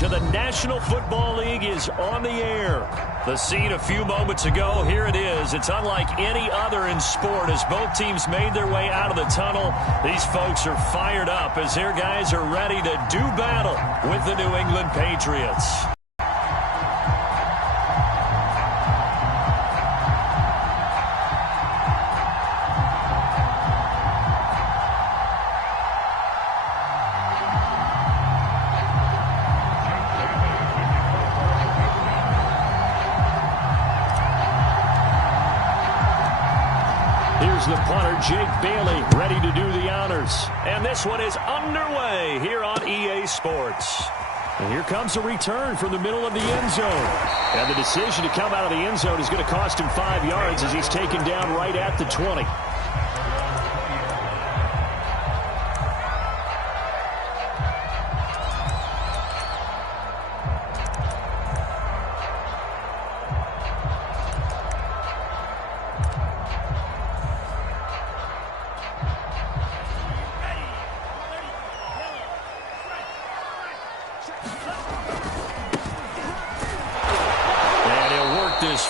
coverage of the National Football League is on the air. The scene a few moments ago, here it is. It's unlike any other in sport as both teams made their way out of the tunnel. These folks are fired up as their guys are ready to do battle with the New England Patriots. The punter, Jake Bailey, ready to do the honors. And this one is underway here on EA Sports. And here comes a return from the middle of the end zone. And the decision to come out of the end zone is going to cost him 5 yards as he's taken down right at the 20.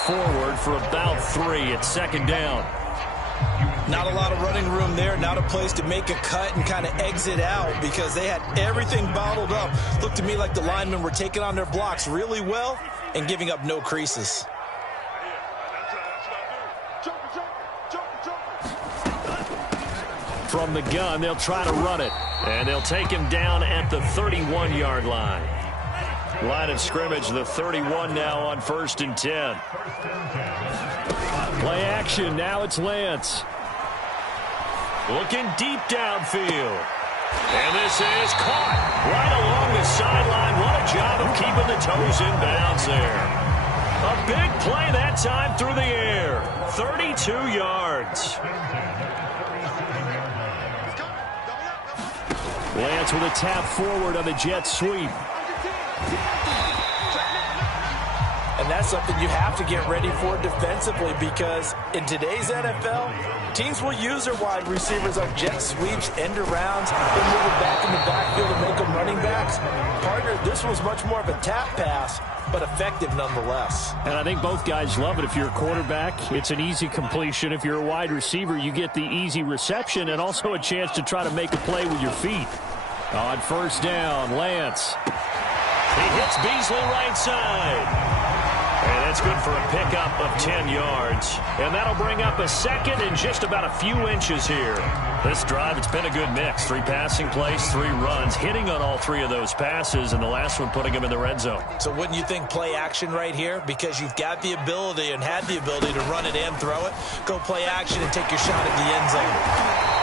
Forward for about 3 at second down. Not a lot of running room there, not a place to make a cut and kind of exit out because they had everything bottled up. Looked to me like the linemen were taking on their blocks really well and giving up no creases. From the gun, they'll try to run it, and they'll take him down at the 31-yard line. Line of scrimmage, the 31 now on 1st and 10. Play action, now it's Lance. Looking deep downfield. And this is caught right along the sideline. What a job of keeping the toes in bounds there. A big play that time through the air. 32 yards. Lance with a tap forward on the jet sweep. And that's something you have to get ready for defensively because in today's NFL, teams will use their wide receivers on jet sweeps, end arounds, and move it back in the backfield and make them running backs. Partner, this was much more of a tap pass, but effective nonetheless. And I think both guys love it. If you're a quarterback, it's an easy completion. If you're a wide receiver, you get the easy reception and also a chance to try to make a play with your feet. On 1st down, Lance. He hits Beasley right side. And that's good for a pickup of 10 yards. And that'll bring up a second and just about a few inches here. This drive, it's been a good mix. 3 passing plays, 3 runs, hitting on all 3 of those passes, and the last one putting him in the red zone. So wouldn't you think play action right here? Because you've got the ability and had the ability to run it and throw it. Go play action and take your shot at the end zone.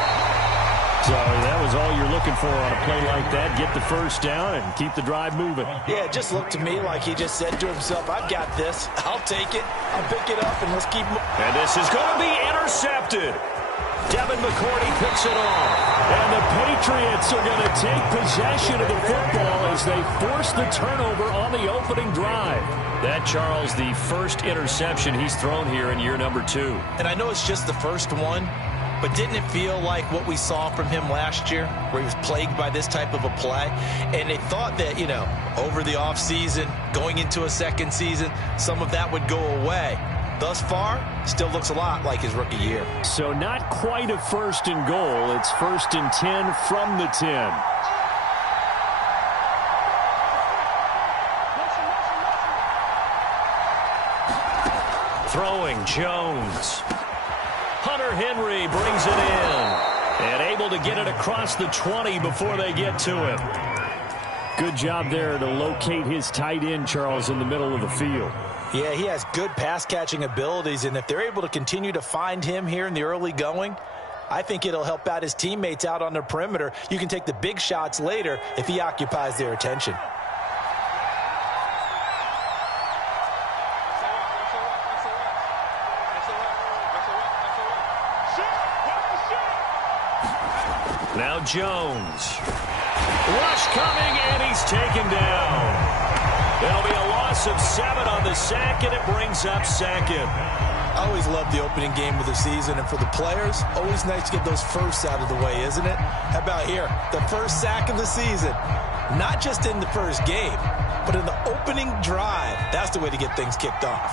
So that was all you're looking for on a play like that. Get the 1st down and keep the drive moving. Yeah, it just looked to me like he just said to himself, I've got this. I'll take it. I'll pick it up, and let's keep moving. And this is going to be intercepted. Devin McCourty picks it off. And the Patriots are going to take possession of the football as they force the turnover on the opening drive. That, Charles, the first interception he's thrown here in year number 2. And I know it's just the first one, but didn't it feel like what we saw from him last year, where he was plagued by this type of a play? And they thought that, over the offseason, going into a second season, some of that would go away. Thus far, still looks a lot like his rookie year. So not quite a 1st and goal. It's 1st and 10 from the 10. Throwing Jones. Hunter Henry brings it in and able to get it across the 20 before they get to him. Good job there to locate his tight end, Charles, in the middle of the field. Yeah, he has good pass-catching abilities, and if they're able to continue to find him here in the early going, I think it'll help out his teammates out on the perimeter. You can take the big shots later if he occupies their attention. Now Jones. Rush coming, and he's taken down. There'll be a loss of 7 on the sack, and it brings up 2nd. I always love the opening game of the season, and for the players, always nice to get those firsts out of the way, isn't it? How about here? The first sack of the season. Not just in the first game, but in the opening drive, that's the way to get things kicked off.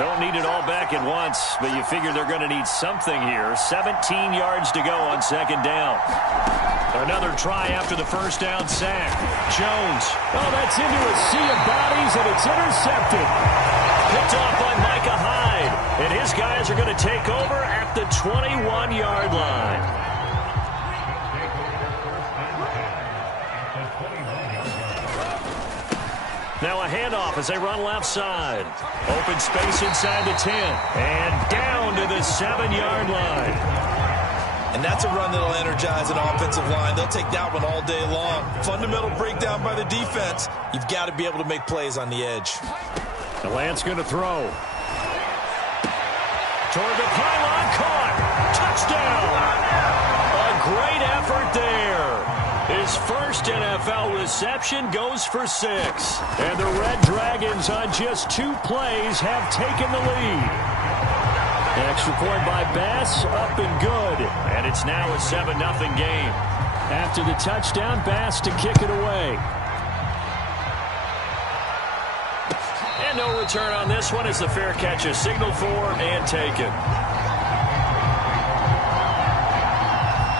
Don't need it all back at once, but you figure they're going to need something here. 17 yards to go on second down. Another try after the first down sack. Jones. Oh, that's into a sea of bodies, and it's intercepted. Picked off by Micah Hyde. And his guys are going to take over at the 21-yard line. Now a handoff as they run left side. Open space inside the 10. And down to the 7-yard line. And that's a run that'll energize an offensive line. They'll take that one all day long. Fundamental breakdown by the defense. You've got to be able to make plays on the edge. The Lance going to throw. Toward the pylon, caught. Touchdown. A great effort there. His first NFL reception goes for 6. And the Red Dragons on just 2 plays have taken the lead. Extra point by Bass, up and good. And it's now a 7-0 game. After the touchdown, Bass to kick it away. And no return on this one as the fair catch is signaled for and taken.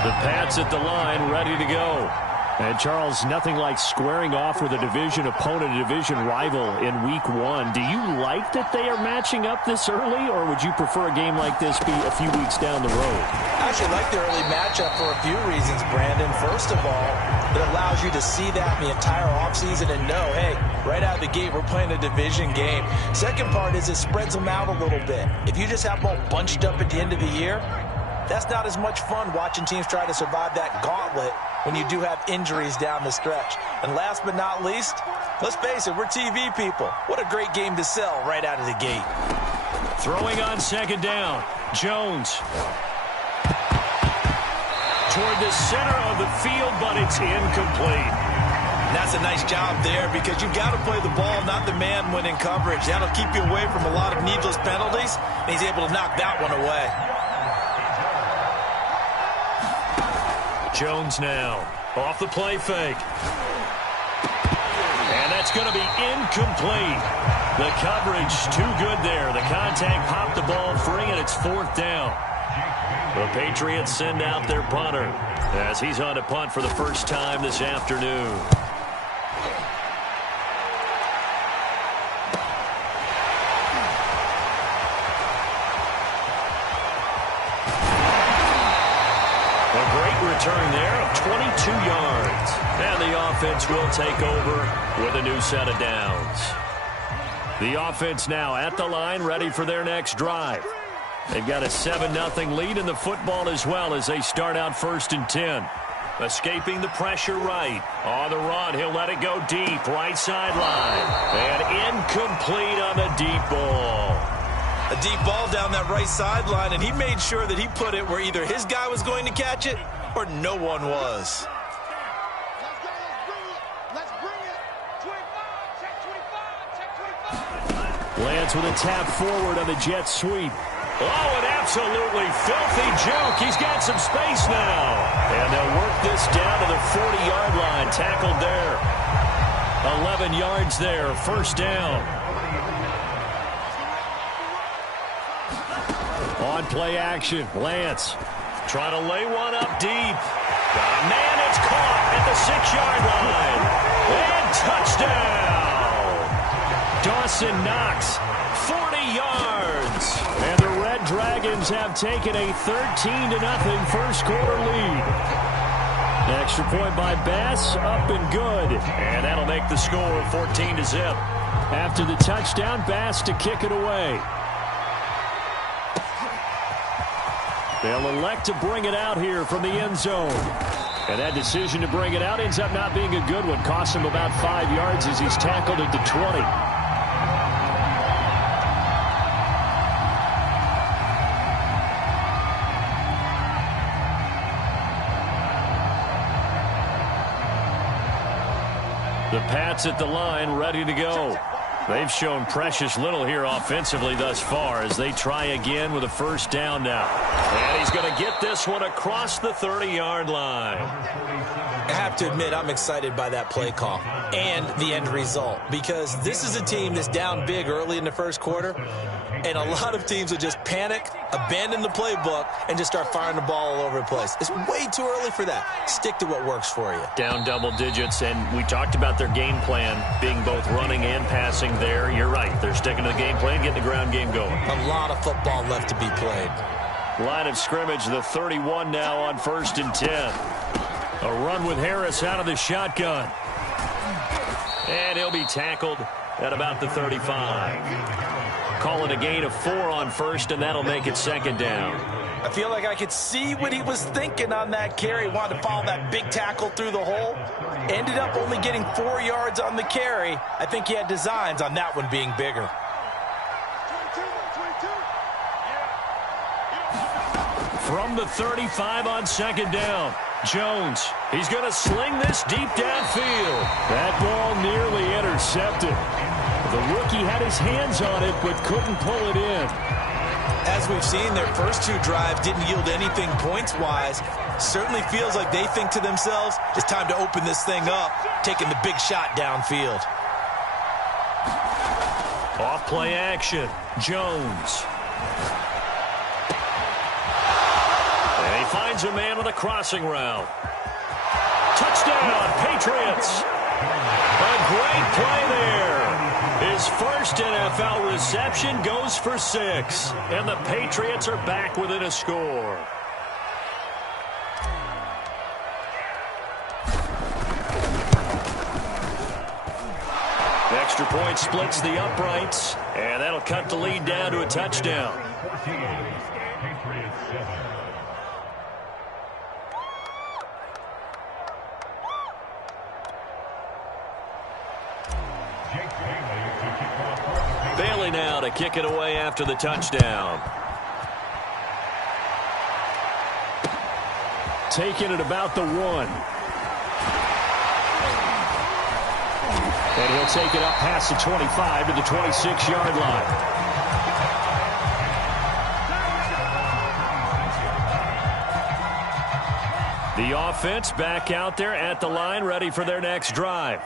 The Pats at the line, ready to go. And, Charles, nothing like squaring off with a division opponent, a division rival in Week 1. Do you like that they are matching up this early, or would you prefer a game like this be a few weeks down the road? I actually like the early matchup for a few reasons, Brandon. First of all, it allows you to see that the entire offseason and know, hey, right out of the gate, we're playing a division game. Second part is it spreads them out a little bit. If you just have them all bunched up at the end of the year, that's not as much fun watching teams try to survive that gauntlet when you do have injuries down the stretch. And last but not least, let's face it, we're TV people. What a great game to sell right out of the gate. Throwing on second down, Jones. Toward the center of the field, but it's incomplete. And that's a nice job there because you've got to play the ball, not the man when in coverage. That'll keep you away from a lot of needless penalties, and he's able to knock that one away. Jones now, off the play fake. And that's going to be incomplete. The coverage too good there. The contact popped the ball free, and it's 4th down. The Patriots send out their punter as he's on to punt for the first time this afternoon. Return there of 22 yards. And the offense will take over with a new set of downs. The offense now at the line, ready for their next drive. They've got a 7-0 lead in the football as well as they start out 1st and 10. Escaping the pressure right. On the run, he'll let it go deep. Right sideline. And incomplete on the deep ball. A deep ball down that right sideline, and he made sure that he put it where either his guy was going to catch it or no one was. Lance with a tap forward on the jet sweep. Oh, an absolutely filthy juke. He's got some space now. And they'll work this down to the 40-yard line. Tackled there. 11 yards there. 1st down. On play action, Lance trying to lay one up deep. Man, it's caught at the 6-yard line. And touchdown. Dawson Knox, 40 yards. And the Red Dragons have taken a 13-0 first quarter lead. Extra point by Bass, up and good. And that'll make the score 14-0. After the touchdown, Bass to kick it away. They'll elect to bring it out here from the end zone. And that decision to bring it out ends up not being a good one. Costs him about 5 yards as he's tackled at the 20. The Pats at the line, ready to go. They've shown precious little here offensively thus far as they try again with a 1st down now. And he's going to get this one across the 30-yard line. I have to admit, I'm excited by that play call and the end result, because this is a team that's down big early in the first quarter, and a lot of teams will just panic, abandon the playbook, and just start firing the ball all over the place. It's way too early for that. Stick to what works for you. Down double digits, and we talked about their game plan being both running and passing there. You're right. They're sticking to the game plan, getting the ground game going. A lot of football left to be played. Line of scrimmage, the 31 now on 1st and 10. A run with Harris out of the shotgun. And he'll be tackled at about the 35. Call it a gain of 4 on 1st, and that'll make it 2nd down. I feel like I could see what he was thinking on that carry. Wanted to follow that big tackle through the hole. Ended up only getting 4 yards on the carry. I think he had designs on that one being bigger. From the 35 on 2nd down. Jones, he's going to sling this deep downfield. That ball nearly intercepted. The rookie had his hands on it, but couldn't pull it in. As we've seen, their first 2 drives didn't yield anything points-wise. Certainly feels like they think to themselves, it's time to open this thing up, taking the big shot downfield. Off play action. Jones. And he finds a man with a crossing route. Touchdown, Patriots. A great play there. His first NFL reception goes for 6. And the Patriots are back within a score. Extra point splits the uprights, and that'll cut the lead down to a touchdown. Bailey now to kick it away after the touchdown. Taking it about the 1. And he'll take it up past the 25 to the 26-yard line. The offense back out there at the line, ready for their next drive.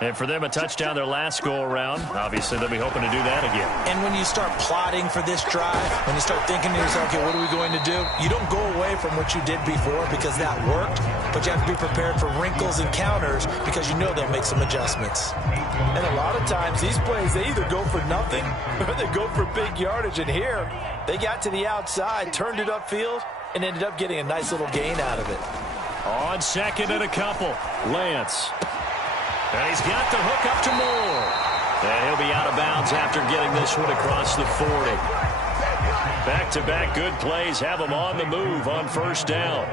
And for them, a touchdown their last go-around. Obviously, they'll be hoping to do that again. And when you start plotting for this drive, when you start thinking to yourself, okay, what are we going to do? You don't go away from what you did before because that worked, but you have to be prepared for wrinkles and counters because you know they'll make some adjustments. And a lot of times, these plays, they either go for nothing or they go for big yardage. And here, they got to the outside, turned it upfield, and ended up getting a nice little gain out of it. On 2nd and a couple, Lance. And he's got the hook up to Moore. And he'll be out of bounds after getting this one across the 40. Back-to-back good plays have him on the move on 1st down.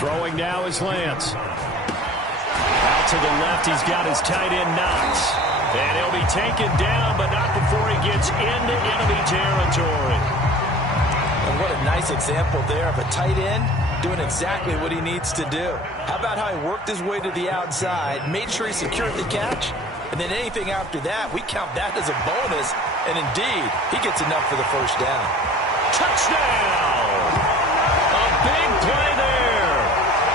Throwing now is Lance. Out to the left, he's got his tight end Knox. And he'll be taken down, but not before he gets into enemy territory. And what a nice example there of a tight end doing exactly what he needs to do. How about how he worked his way to the outside, made sure he secured the catch, and then anything after that, we count that as a bonus, and indeed, he gets enough for the 1st down. Touchdown! A big play there.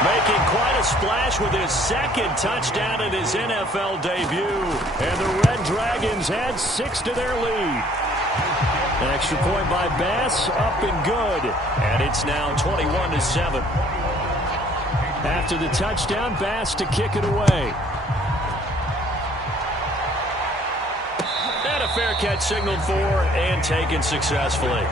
Making quite a splash with his 2nd touchdown in his NFL debut. And the Red Dragons add 6 to their lead. An extra point by Bass, up and good. And it's now 21-7. After the touchdown, Bass to kick it away. And a fair catch signaled for and taken successfully.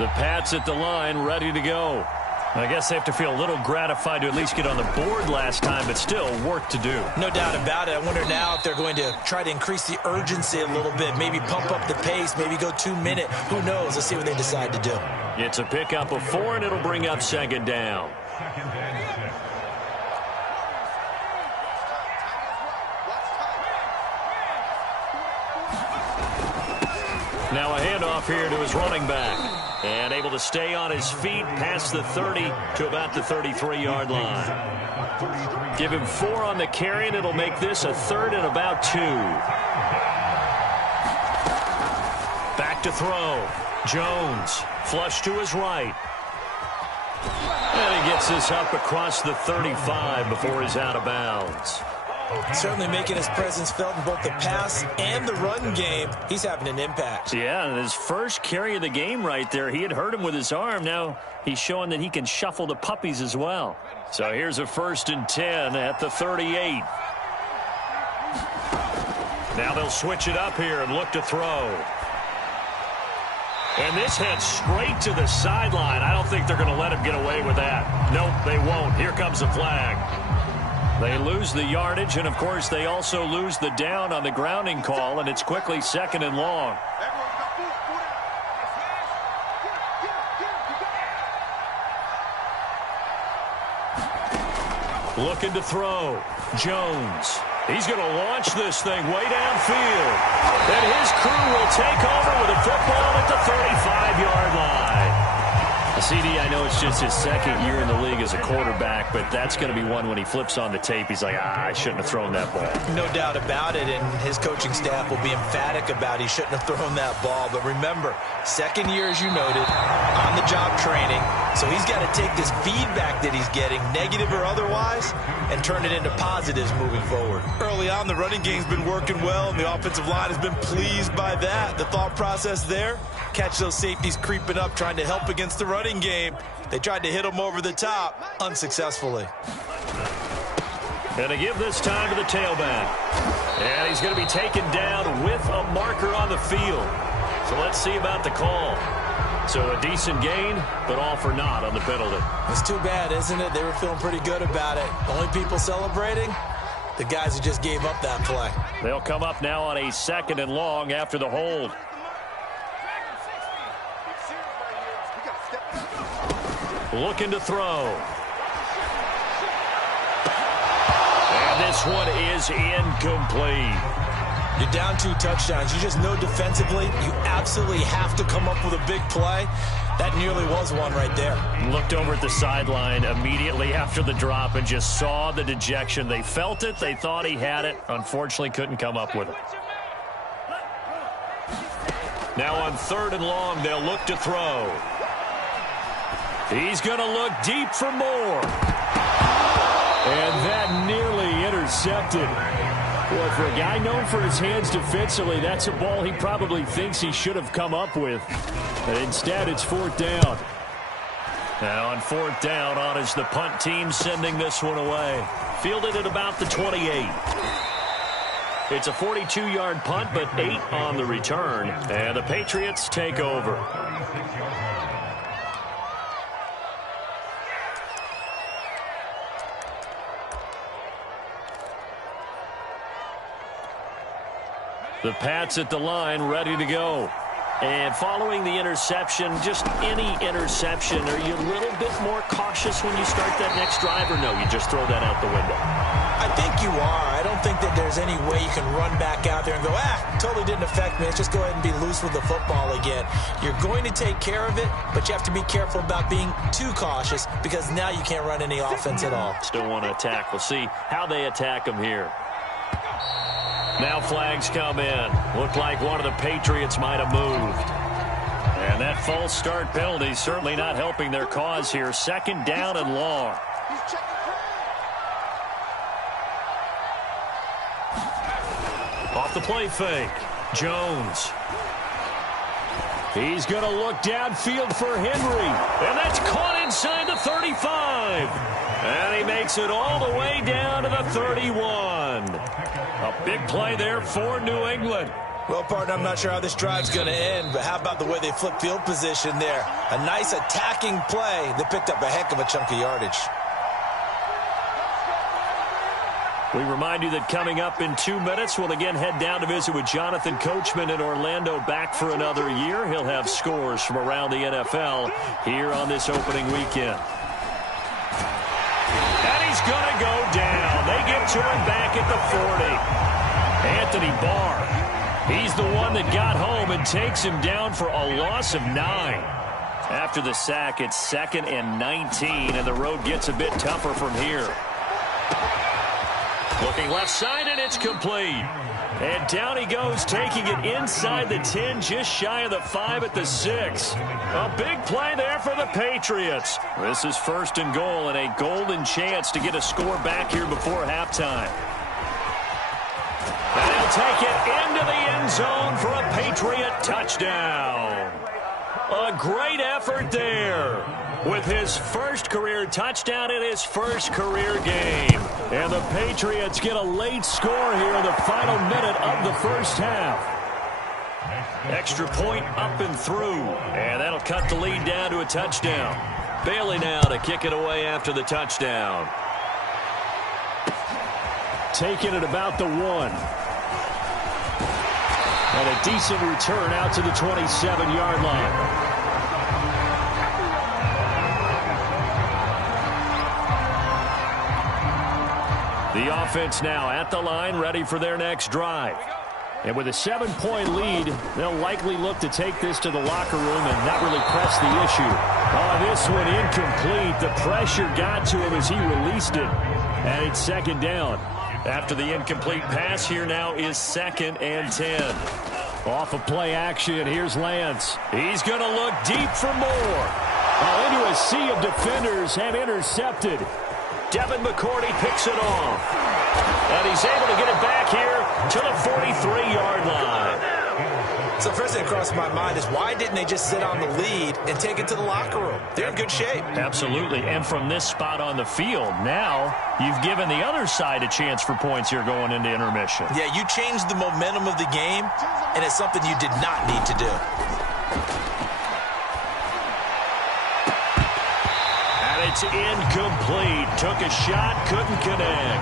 The Pats at the line, ready to go. I guess they have to feel a little gratified to at least get on the board last time, but still work to do. No doubt about it. I wonder now if they're going to try to increase the urgency a little bit, maybe pump up the pace, maybe go 2-minute. Who knows? Let's see what they decide to do. It's a pickup of 4, and it'll bring up 2nd down. Now a handoff here to his running back. And able to stay on his feet past the 30 to about the 33-yard line. Give him 4 on the carry, and it'll make this a 3rd and about 2. look to throw. Jones, flush to his right. And he gets this up across the 35 before he's out of bounds. Certainly making his presence felt in both the pass and the run game. He's having an impact. Yeah, and his first carry of the game right there, he had hurt him with his arm. Now he's showing that he can shuffle the puppies as well. So here's a 1st and 10 at the 38. Now they'll switch it up here and look to throw. And this heads straight to the sideline. I don't think they're going to let him get away with that. Nope, they won't. Here comes the flag. They lose the yardage, and, of course, they also lose the down on the grounding call, and it's quickly 2nd and long. Looking to throw. Jones. He's going to launch this thing way downfield. And his crew will take over with a football at the 35-yard line. CD, I know it's just his 2nd year in the league as a quarterback, but that's going to be one when he flips on the tape. He's like, I shouldn't have thrown that ball. No doubt about it, and his coaching staff will be emphatic about he shouldn't have thrown that ball. But remember, 2nd year, as you noted, on-the-job training. So he's got to take this feedback that he's getting, negative or otherwise, and turn it into positives moving forward. Early on, the running game's been working well, and the offensive line has been pleased by that. The thought process there, catch those safeties creeping up, trying to help against the running game. They tried to hit him over the top, unsuccessfully. And to give this time to the tailback. And he's going to be taken down with a marker on the field. So let's see about the call. So a decent gain, but all for naught on the penalty. It's too bad, isn't it? They were feeling pretty good about it. Only people celebrating, the guys who just gave up that play. They'll come up now on a 2nd and long after the hold. Looking to throw. And this one is incomplete. You're down 2 touchdowns. You just know defensively you absolutely have to come up with a big play. That nearly was one right there. Looked over at the sideline immediately after the drop and just saw the dejection. They felt it. They thought he had it. Unfortunately, couldn't come up with it. Now on 3rd and long, they'll look to throw. He's going to look deep for more. And that nearly intercepted. Well, for a guy known for his hands defensively, that's a ball he probably thinks he should have come up with. But instead, it's 4th down. Now on 4th down, on is the punt team sending this one away. Fielded at about the 28. It's a 42-yard punt, but 8 on the return. And the Patriots take over. The Pats at the line, ready to go. And following the interception, just any interception, are you a little bit more cautious when you start that next drive, or no, you just throw that out the window? I think you are. I don't think that there's any way you can run back out there and go, totally didn't affect me. Let's just go ahead and be loose with the football again. You're going to take care of it, but you have to be careful about being too cautious because now you can't run any offense at all. Still want to attack. We'll see how they attack them here. Now flags come in. Looked like one of the Patriots might have moved. And that false start penalty certainly not helping their cause here. 2nd down and long. Off the play fake. Jones. He's going to look downfield for Henry. And that's caught inside the 35. And he makes it all the way down to the 31. A big play there for New England. Well, partner, I'm not sure how this drive's going to end, but how about the way they flip field position there? A nice attacking play that picked up a heck of a chunk of yardage. We remind you that coming up in 2 minutes, we'll again head down to visit with Jonathan Coachman in Orlando, back for another year. He'll have scores from around the NFL here on this opening weekend. And he's going to go down. They get to him back at the 40. Anthony Barr, he's the one that got home and takes him down for a loss of 9. After the sack, it's 2nd and 19, and the road gets a bit tougher from here. Looking left side, and it's complete. And down he goes, taking it inside the 10, just shy of the 5 at the 6. A big play there for the Patriots. This is 1st and goal and a golden chance to get a score back here before halftime. And he'll take it into the end zone for a Patriot touchdown. A great effort there with his first career touchdown in his first career game. And the Patriots get a late score here in the final minute of the first half. Extra point up and through. And that'll cut the lead down to a touchdown. Bailey now to kick it away after the touchdown. Taking it about the 1. And a decent return out to the 27-yard line. The offense now at the line, ready for their next drive. And with a 7-point lead, they'll likely look to take this to the locker room and not really press the issue. Oh, this one incomplete. The pressure got to him as he released it. And it's 2nd down. After the incomplete pass, here now is 2nd and 10. Off of play action, here's Lance. He's going to look deep for more. Into a sea of defenders and intercepted. Devin McCourty picks it off. And he's able to get it back here to the 43-yard line. So first thing that crossed my mind is why didn't they just sit on the lead and take it to the locker room? They're in good shape. Absolutely. And from this spot on the field, now you've given the other side a chance for points here going into intermission. Yeah, you changed the momentum of the game, and it's something you did not need to do. It's incomplete. Took a shot, couldn't connect.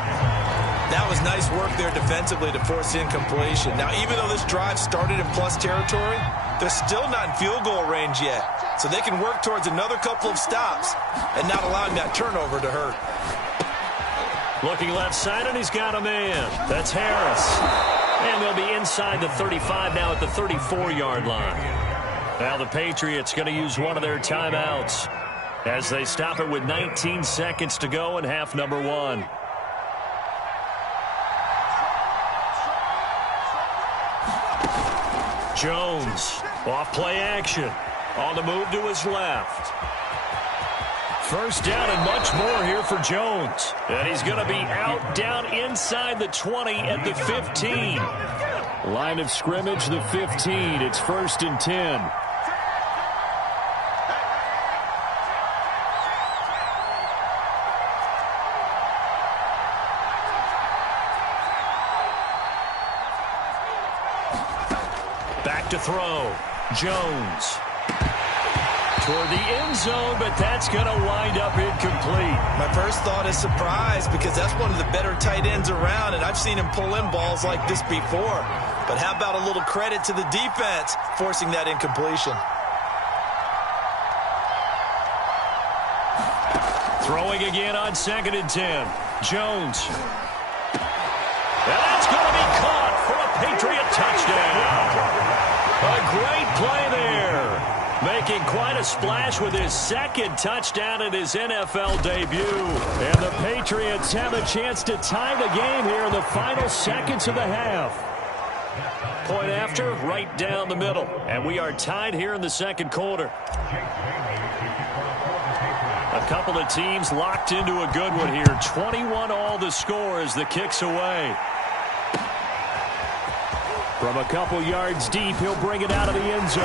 That was nice work there defensively to force incompletion. Now, even though this drive started in plus territory, they're still not in field goal range yet. So they can work towards another couple of stops and not allowing that turnover to hurt. Looking left side, and he's got a man. That's Harris. And they'll be inside the 35 now at the 34-yard line. Now the Patriots going to use one of their timeouts as they stop it with 19 seconds to go in half number 1. Jones, off play action. On the move to his left. 1st down and much more here for Jones. And he's going to be out down inside the 20 at the 15. Line of scrimmage, the 15. It's 1st and 10. To throw. Jones. Toward the end zone, but that's going to wind up incomplete. My first thought is surprise because that's one of the better tight ends around, and I've seen him pull in balls like this before. But how about a little credit to the defense forcing that incompletion? Throwing again on 2nd and 10. Jones. And that's going to be caught for a Patriot touchdown. A great play there. Making quite a splash with his 2nd touchdown in his NFL debut. And the Patriots have a chance to tie the game here in the final seconds of the half. Point after, right down the middle. And we are tied here in the 2nd quarter. A couple of teams locked into a good one here. 21 all the score as the kick's away. From a couple yards deep, he'll bring it out of the end zone.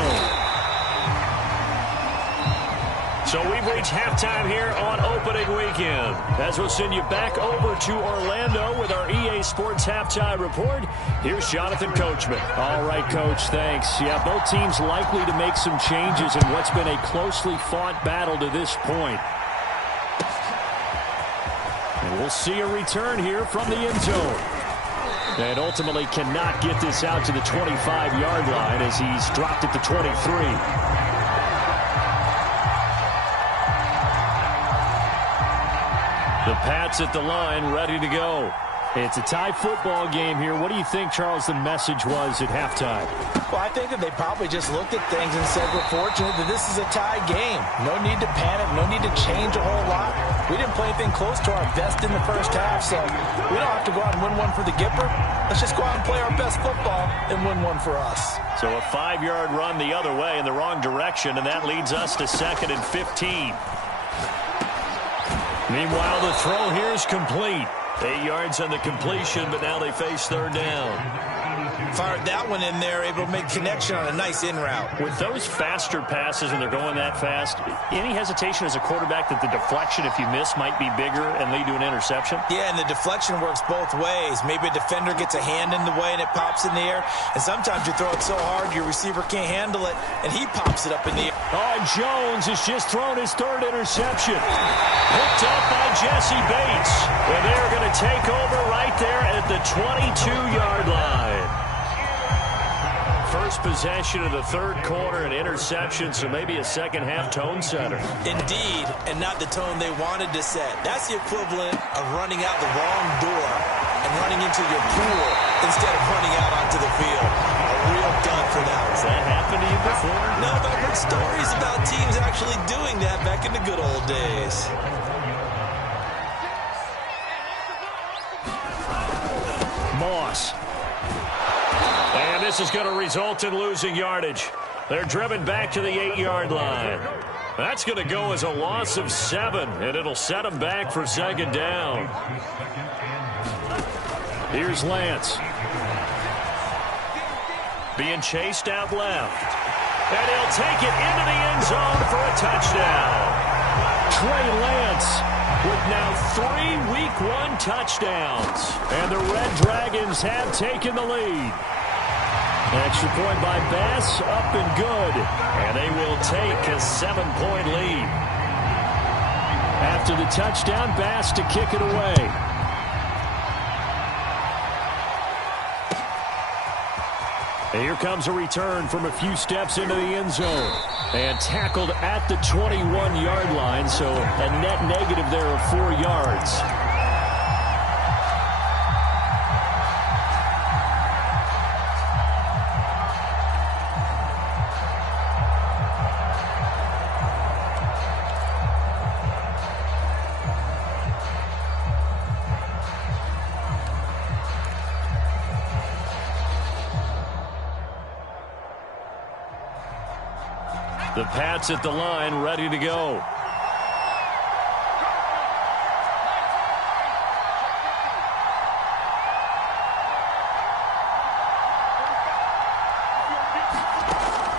So we've reached halftime here on opening weekend. As we'll send you back over to Orlando with our EA Sports Halftime Report, here's Jonathan Coachman. All right, Coach, thanks. Yeah, both teams likely to make some changes in what's been a closely fought battle to this point. And we'll see a return here from the end zone. And ultimately cannot get this out to the 25-yard line as he's dropped at the 23. The Pats at the line, ready to go. It's a tie football game here. What do you think, Charles, the message was at halftime? Well, I think that they probably just looked at things and said, we're fortunate that this is a tie game. No need to panic. No need to change a whole lot. We didn't play anything close to our best in the first half, so we don't have to go out and win one for the Gipper. Let's just go out and play our best football and win one for us. So a 5-yard run the other way in the wrong direction, and that leads us to 2nd and 15. Meanwhile, the throw here is complete. 8 yards on the completion, but now they face 3rd down. Fired that one in there, able to make connection on a nice in route. With those faster passes and they're going that fast, any hesitation as a quarterback that the deflection, if you miss, might be bigger and lead to an interception? Yeah, and the deflection works both ways. Maybe a defender gets a hand in the way and it pops in the air. And sometimes you throw it so hard your receiver can't handle it, and he pops it up in the air. Oh, Jones has just thrown his 3rd interception. Picked up by Jesse Bates. And they're going to take over right there at the 22-yard line. First possession of the 3rd quarter, an interception, so maybe a second-half tone setter. Indeed, and not the tone they wanted to set. That's the equivalent of running out the wrong door and running into your pool instead of running out onto the field. A real dud for that. Has that happened to you before? No, but I've heard stories about teams actually doing that back in the good old days. Moss. And this is going to result in losing yardage. They're driven back to the 8-yard line. That's going to go as a loss of 7, and it'll set them back for 2nd down. Here's Lance. Being chased out left. And he'll take it into the end zone for a touchdown. Trey Lance with now 3 Week 1 touchdowns. And the Red Dragons have taken the lead. Extra point by Bass, up and good. And they will take a 7-point lead. After the touchdown, Bass to kick it away. And here comes a return from a few steps into the end zone. And tackled at the 21-yard line, so a net negative there of 4 yards. The Pats at the line, ready to go.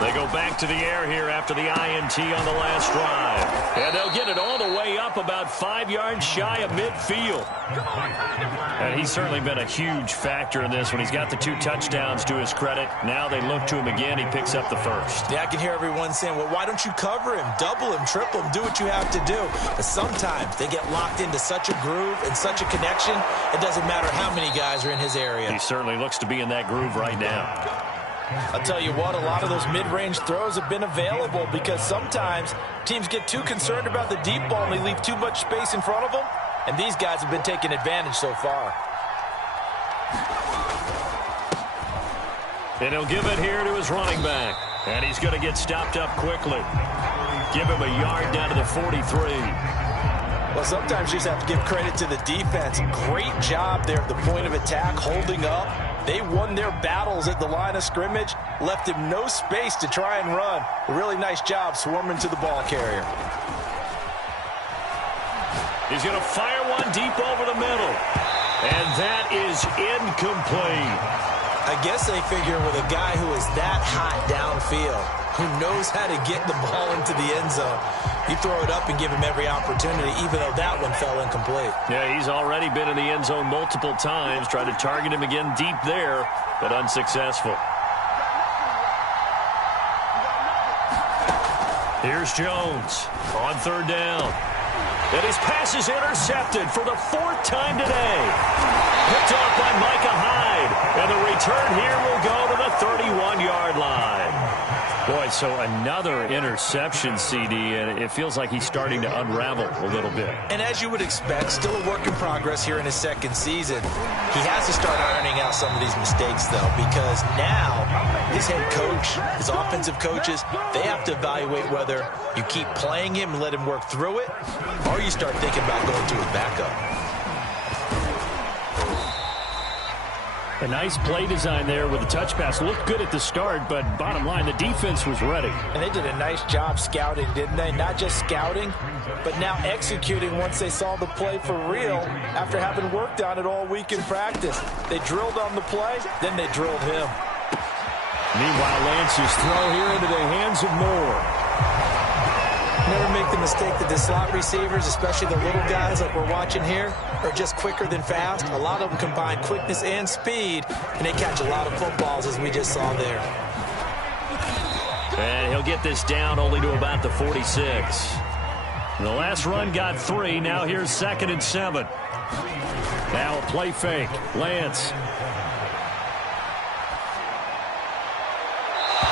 They go back to the air here after the INT on the last drive. And they'll get it all the way up about 5 yards shy of midfield. And he's certainly been a huge factor in this when he's got the 2 touchdowns to his credit. Now they look to him again. He picks up the first. Yeah, I can hear everyone saying, well, why don't you cover him, double him, triple him, do what you have to do. But sometimes they get locked into such a groove and such a connection, it doesn't matter how many guys are in his area. He certainly looks to be in that groove right now. I'll tell you what, a lot of those mid-range throws have been available because sometimes teams get too concerned about the deep ball and they leave too much space in front of them, and these guys have been taking advantage so far. And he'll give it here to his running back, and he's going to get stopped up quickly. Give him a yard down to the 43. Well, sometimes you just have to give credit to the defense. Great job there at the point of attack, holding up. They won their battles at the line of scrimmage, left him no space to try and run. A really nice job swarming to the ball carrier. He's going to fire one deep over the middle. And that is incomplete. I guess they figure with a guy who is that hot downfield, who knows how to get the ball into the end zone, you throw it up and give him every opportunity, even though that one fell incomplete. Yeah, he's already been in the end zone multiple times, tried to target him again deep there, but unsuccessful. Here's Jones on 3rd down. And his pass is intercepted for the 4th time today. Picked off by Micah Hyde. And the return here will go to the 31-yard line. Boy, so another interception, CD, and it feels like he's starting to unravel a little bit. And as you would expect, still a work in progress here in his second season. He has to start ironing out some of these mistakes, though, because now his head coach, his offensive coaches, they have to evaluate whether you keep playing him and let him work through it, or you start thinking about going to his backup. A nice play design there with the touch pass. Looked good at the start, but bottom line, the defense was ready. And they did a nice job scouting, didn't they? Not just scouting, but now executing once they saw the play for real after having worked on it all week in practice. They drilled on the play, then they drilled him. Meanwhile, Lance's throw here into the hands of Moore. Never make the mistake that the slot receivers, especially the little guys like we're watching here, are just quicker than fast. A lot of them combine quickness and speed, and they catch a lot of footballs, as we just saw there. And he'll get this down only to about the 46. The last run got 3. Now here's 2nd and 7. Now a play fake. Lance.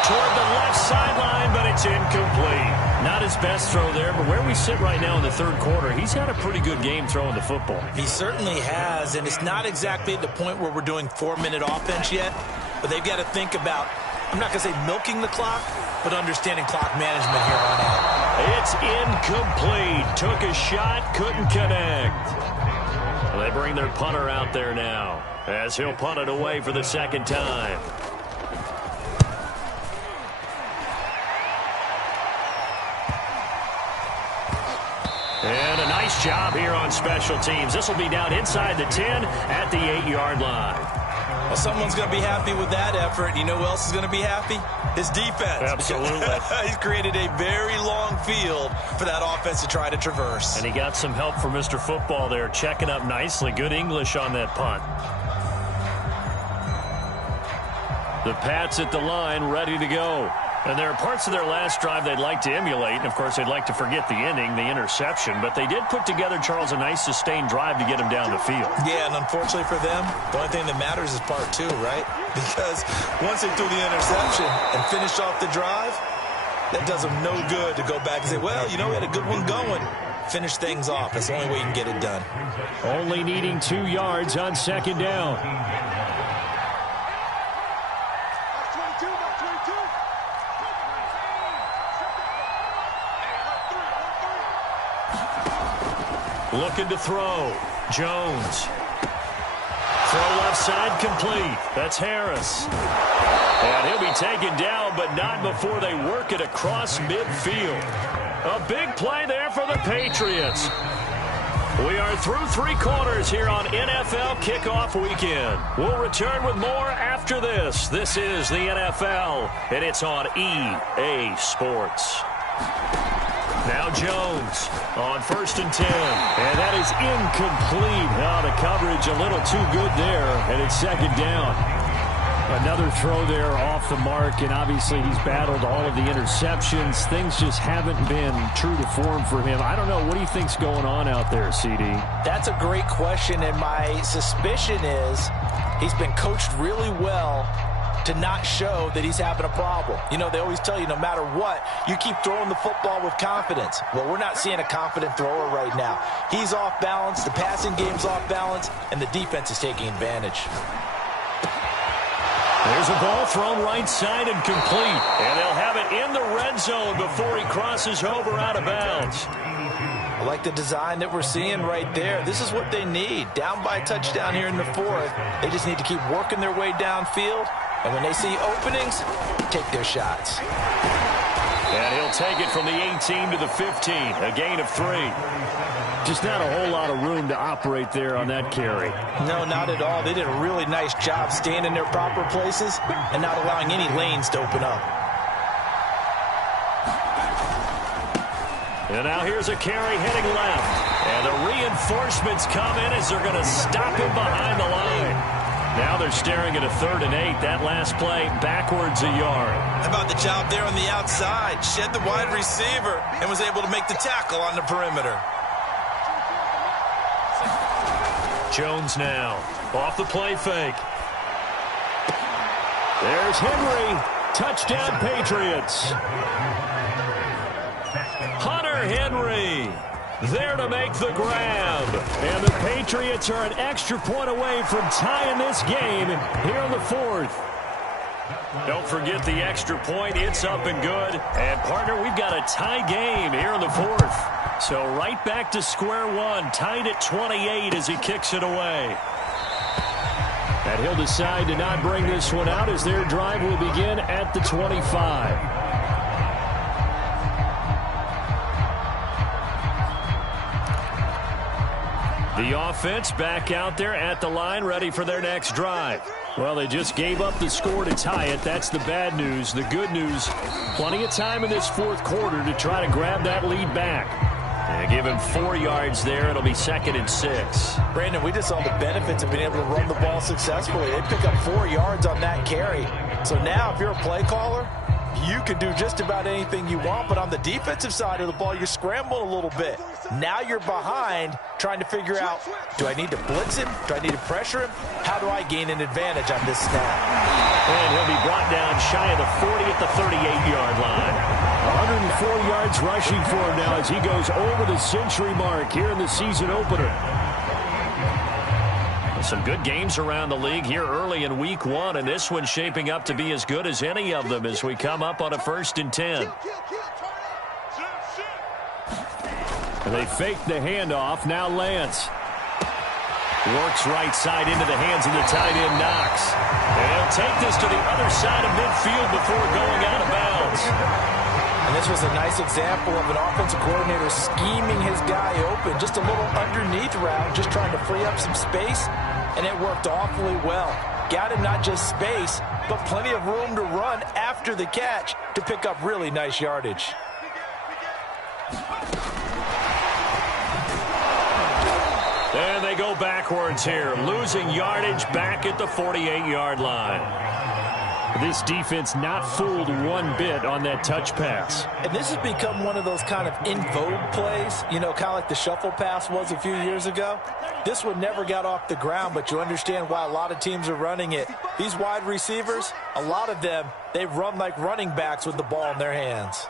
Toward the left sideline, but it's incomplete. Not his best throw there, but where we sit right now in the third quarter, he's had a pretty good game throwing the football. He certainly has, and it's not exactly at the point where we're doing 4-minute offense yet, but they've got to think about, I'm not going to say milking the clock, but understanding clock management here on out. It's incomplete. Took a shot, couldn't connect. Well, they bring their punter out there now, as he'll punt it away for the second time. And a nice job here on special teams. This will be down inside the 10 at the 8-yard line. Well, someone's going to be happy with that effort. You know who else is going to be happy? His defense. Absolutely. He's created a very long field for that offense to try to traverse. And he got some help from Mr. Football there, checking up nicely. Good English on that punt. The Pats at the line, ready to go. And there are parts of their last drive they'd like to emulate. And, of course, they'd like to forget the ending, the interception. But they did put together, Charles, a nice sustained drive to get him down the field. Yeah, and unfortunately for them, the only thing that matters is part 2, right? Because once they threw the interception and finished off the drive, that does them no good to go back and say, well, you know, we had a good one going. Finish things off. That's the only way you can get it done. Only needing 2 yards on second down. Looking to throw. Jones. Throw left side complete. That's Harris. And he'll be taken down, but not before they work it across midfield. A big play there for the Patriots. We are through 3 quarters here on NFL Kickoff Weekend. We'll return with more after this. This is the NFL, and it's on EA Sports. Now Jones on 1st and 10. And that is incomplete. The coverage a little too good there, and it's second down. Another throw there off the mark, and obviously he's battled all of the interceptions. Things just haven't been true to form for him. I don't know. What do you think's going on out there, CD? That's a great question, and my suspicion is he's been coached really well to not show that he's having a problem. You know, they always tell you no matter what, you keep throwing the football with confidence. Well, we're not seeing a confident thrower right now. He's off balance, the passing game's off balance, and the defense is taking advantage. There's a ball thrown right side and complete. And they'll have it in the red zone before he crosses over out of bounds. I like the design that we're seeing right there. This is what they need. Down by a touchdown here in the 4th. They just need to keep working their way downfield. And when they see openings, take their shots. And he'll take it from the 18 to the 15. A gain of 3. Just not a whole lot of room to operate there on that carry. No, not at all. They did a really nice job staying in their proper places and not allowing any lanes to open up. And now here's a carry heading left. And the reinforcements come in as they're going to stop him behind the line. Now they're staring at a 3rd and 8. That last play backwards a yard. How about the job there on the outside? Shed the wide receiver and was able to make the tackle on the perimeter. Jones now off the play fake. There's Henry. Touchdown, Patriots. Hunter Henry there to make the grab. And the Patriots are an extra point away from tying this game here in the fourth. Don't forget the extra point. It's up and good. And, partner, we've got a tie game here in the fourth. So right back to square one, tied at 28 as he kicks it away. And he'll decide to not bring this one out as their drive will begin at the 25. The offense back out there at the line, ready for their next drive. Well, they just gave up the score to tie it. That's the bad news. The good news, plenty of time in this fourth quarter to try to grab that lead back. And give him 4 yards there. It'll be 2nd and 6. Brandon, we just saw the benefits of being able to run the ball successfully. They pick up 4 yards on that carry. So now if you're a play caller, you can do just about anything you want, but on the defensive side of the ball, you scramble a little bit. Now you're behind trying to figure out, do I need to blitz him? Do I need to pressure him? How do I gain an advantage on this snap? And he'll be brought down shy of the 40 at the 38-yard line. 104 yards rushing for him now as he goes over the century mark here in the season opener. Some good games around the league here early in week 1, and this one's shaping up to be as good as any of them as we come up on a 1st and 10. And they fake the handoff. Now Lance works right side into the hands of the tight end Knox. And he'll take this to the other side of midfield before going out of bounds. And this was a nice example of an offensive coordinator scheming his guy open. Just a little underneath route, just trying to free up some space. And it worked awfully well. Got him not just space, but plenty of room to run after the catch to pick up really nice yardage. And they go backwards here, losing yardage back at the 48-yard line. This defense not fooled one bit on that touch pass. And this has become one of those kind of in vogue plays, you know, kind of like the shuffle pass was a few years ago. This one never got off the ground, but you understand why a lot of teams are running it. These wide receivers, a lot of them, they run like running backs with the ball in their hands.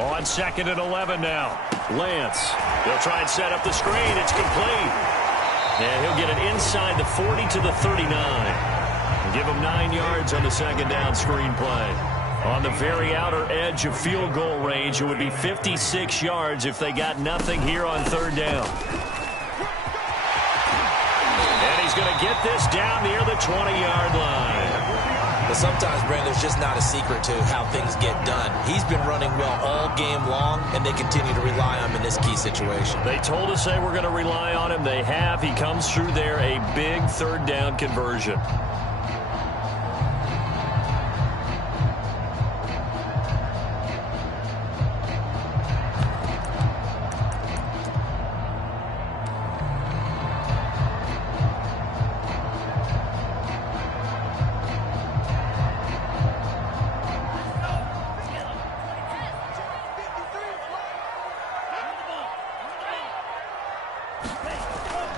On 2nd and 11 now. Lance, they'll try and set up the screen. It's complete. And he'll get it inside the 40 to the 39. Give him 9 yards on the 2nd down screen play. On the very outer edge of field goal range, it would be 56 yards if they got nothing here on 3rd down. And he's going to get this down near the 20-yard line. But sometimes, Brandon, there's just not a secret to how things get done. He's been running well all game long, and they continue to rely on him in this key situation. They told us they were going to rely on him. They have. He comes through there, a big 3rd down conversion.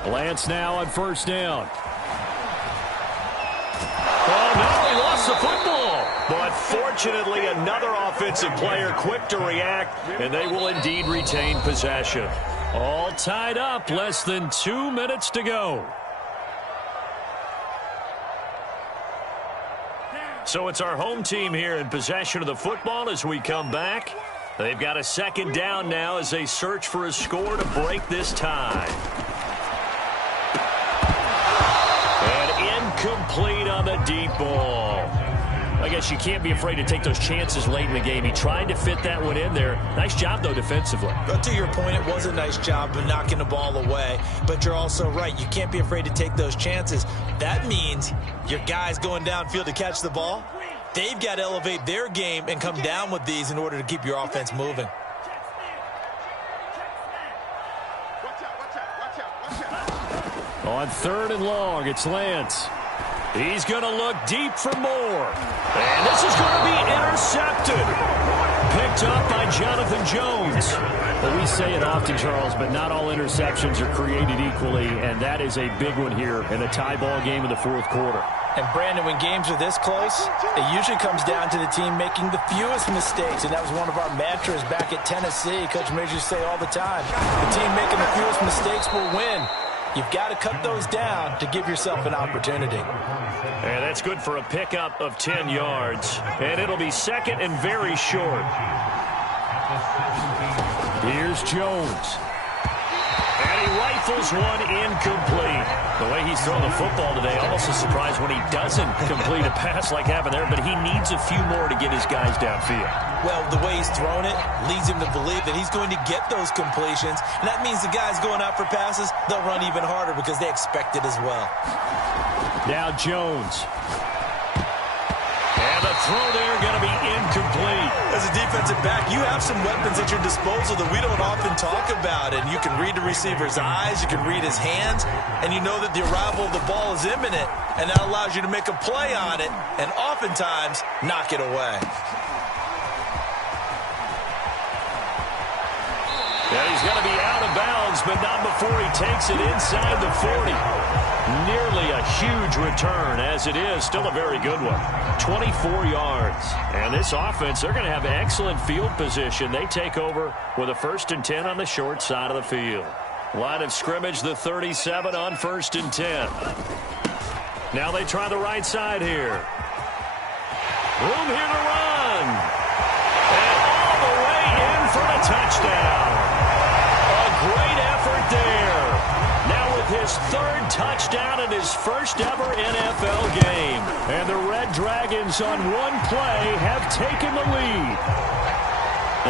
Lance now on 1st down. Oh, no, he lost the football. But fortunately, another offensive player quick to react, and they will indeed retain possession. All tied up, less than 2 minutes to go. So it's our home team here in possession of the football as we come back. They've got a 2nd down now as they search for a score to break this tie. Complete on the deep ball. I guess you can't be afraid to take those chances late in the game. He tried to fit that one in there. Nice job, though, defensively. But to your point, it was a nice job of knocking the ball away. But you're also right. You can't be afraid to take those chances. That means your guys going downfield to catch the ball, they've got to elevate their game and come down with these in order to keep your offense moving. On 3rd and long, it's Lance. He's going to look deep for more. And this is going to be intercepted. Picked up by Jonathan Jones. Well, we say it often, Charles, but not all interceptions are created equally, and that is a big one here in a tie ball game in the 4th quarter. And, Brandon, when games are this close, it usually comes down to the team making the fewest mistakes. And that was one of our mantras back at Tennessee. Coach Major used to say all the time, the team making the fewest mistakes will win. You've got to cut those down to give yourself an opportunity. And that's good for a pickup of 10 yards. And it'll be second and very short. Here's Jones. And he rifles one incomplete. The way he's throwing the football today, almost a surprise when he doesn't complete a pass like happened there, but he needs a few more to get his guys downfield. Well, the way he's thrown it leads him to believe that he's going to get those completions, and that means the guys going out for passes, they'll run even harder because they expect it as well. Now Jones. And the throw there going to be incomplete. As a defensive back, you have some weapons at your disposal that we don't often talk about. And you can read the receiver's eyes, you can read his hands, and you know that the arrival of the ball is imminent. And that allows you to make a play on it and oftentimes knock it away. Yeah, he's going to be out of bounds, but not before he takes it inside the 40. Nearly a huge return, as it is. Still a very good one. 24 yards. And this offense, they're going to have excellent field position. They take over with a 1st and 10 on the short side of the field. Line of scrimmage, the 37 on 1st and 10. Now they try the right side here. Room here to run. And all the way in for a touchdown. Great effort there. Now with his 3rd touchdown in his first ever NFL game. And the Red Dragons on one play have taken the lead.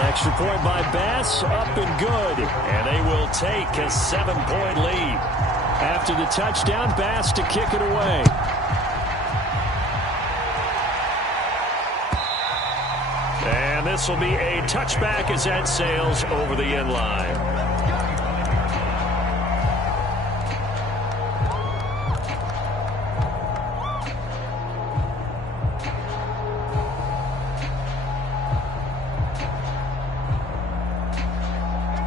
Extra point by Bass, up and good. And they will take a 7-point lead. After the touchdown, Bass to kick it away. And this will be a touchback as that sails over the end line.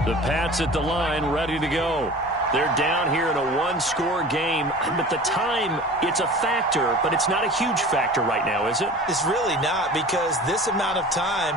The Pats at the line, ready to go. They're down here in a 1-score game, but the time, it's a factor, but it's not a huge factor right now, is it? It's really not, because this amount of time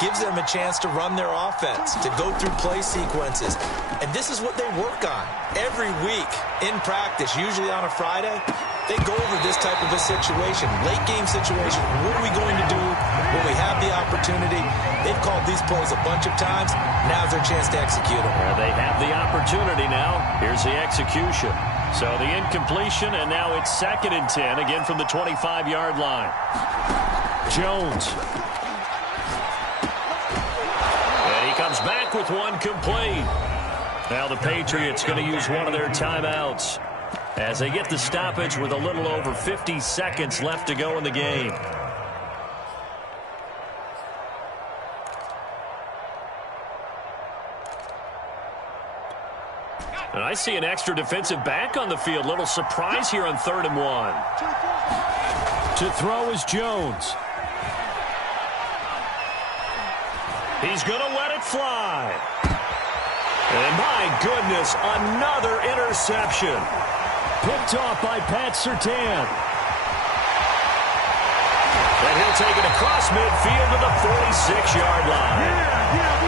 gives them a chance to run their offense, to go through play sequences. And this is what they work on every week in practice, usually on a Friday. They go over this type of a situation, late game situation. What are we going to do when we have the opportunity? They've called these plays a bunch of times. Now's their chance to execute them. They have the opportunity now. Here's the execution. So the incompletion, and now it's 2nd and 10, again from the 25-yard line. Jones. And he comes back with one complete. Now the Patriots going to use one of their timeouts as they get the stoppage with a little over 50 seconds left to go in the game. And I see an extra defensive back on the field. Little surprise here on 3rd and 1. To throw is Jones. He's going to let it fly. And my goodness, another interception. Picked off by Pat Surtain. And he'll take it across midfield to the 46-yard line.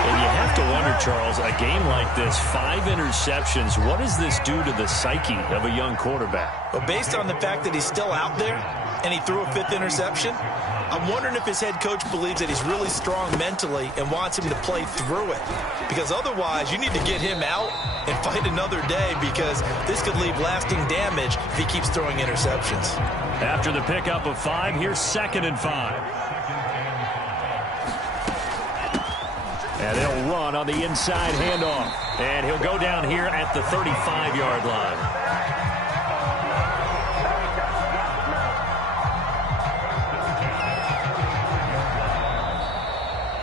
And you have to wonder, Charles, a game like this, 5 interceptions, what does this do to the psyche of a young quarterback? Well, based on the fact that he's still out there and he threw a 5th interception, I'm wondering if his head coach believes that he's really strong mentally and wants him to play through it. Because otherwise, you need to get him out and fight another day, because this could leave lasting damage if he keeps throwing interceptions. After the pickup of 5, here's 2nd and 5. And he'll run on the inside handoff. And he'll go down here at the 35-yard line.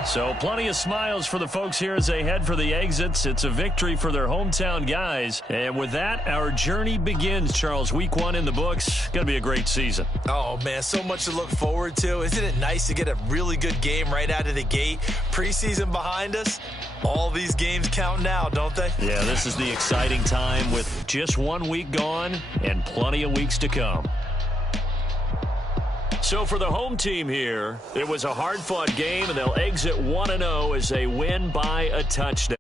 So plenty of smiles for the folks here as they head for the exits. It's a victory for their hometown guys. And with that, our journey begins, Charles. Week 1 in the books. Going to be a great season. Oh, man, so much to look forward to. Isn't it nice to get a really good game right out of the gate? Preseason behind us. All these games count now, don't they? Yeah, this is the exciting time with just 1 week gone and plenty of weeks to come. So for the home team here, it was a hard-fought game, and they'll exit 1-0 as they win by a touchdown.